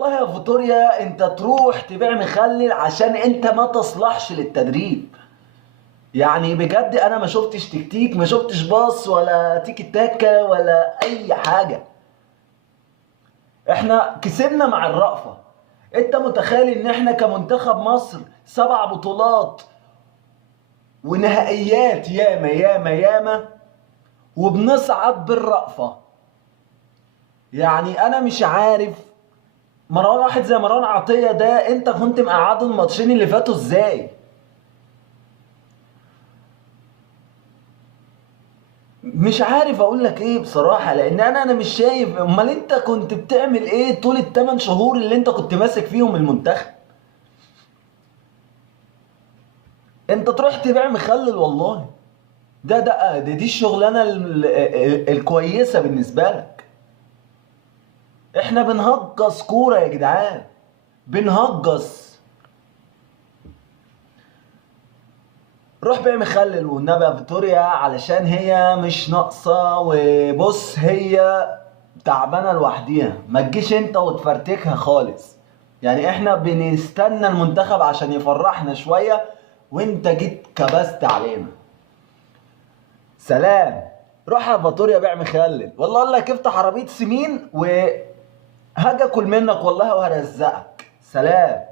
والله يا فيتوريا انت تروح تبيع مخلل عشان انت ما تصلحش للتدريب. يعني بجد انا ما شفتش تكتيك، ما شفتش باص ولا تيكي تاكا ولا اي حاجة. احنا كسبنا مع الرأفة. انت متخيل ان احنا كمنتخب مصر 7 بطولات ونهائيات ياما ياما ياما وبنصعد بالرأفة؟ يعني انا مش عارف واحد زي مروان عطية ده انت كنت مقعده الماتشين اللي فاتوا ازاي؟ مش عارف اقول لك ايه بصراحة، لان انا مش شايف. امال انت كنت بتعمل ايه طول ال8 شهور اللي انت كنت ماسك فيهم المنتخب؟ انت تروح تبيع مخلل والله؟ دي الشغلانة الكويسة بالنسبة لك. احنا بنهجص كورة يا جدعان، بنهجص. روح بيع مخلل والنبي يا فيتوريا، علشان هي مش ناقصة. وبص هي تعبانة لوحديها، ما تجيش انت وتفرتكها خالص. يعني احنا بنستنى المنتخب عشان يفرحنا شوية، وانت جيت كبست علينا. سلام. روح يا فيتوريا بيع مخلل، والله اقول لك افتح عربية سمين وهاجي اكل منك والله وهرزقك. سلام.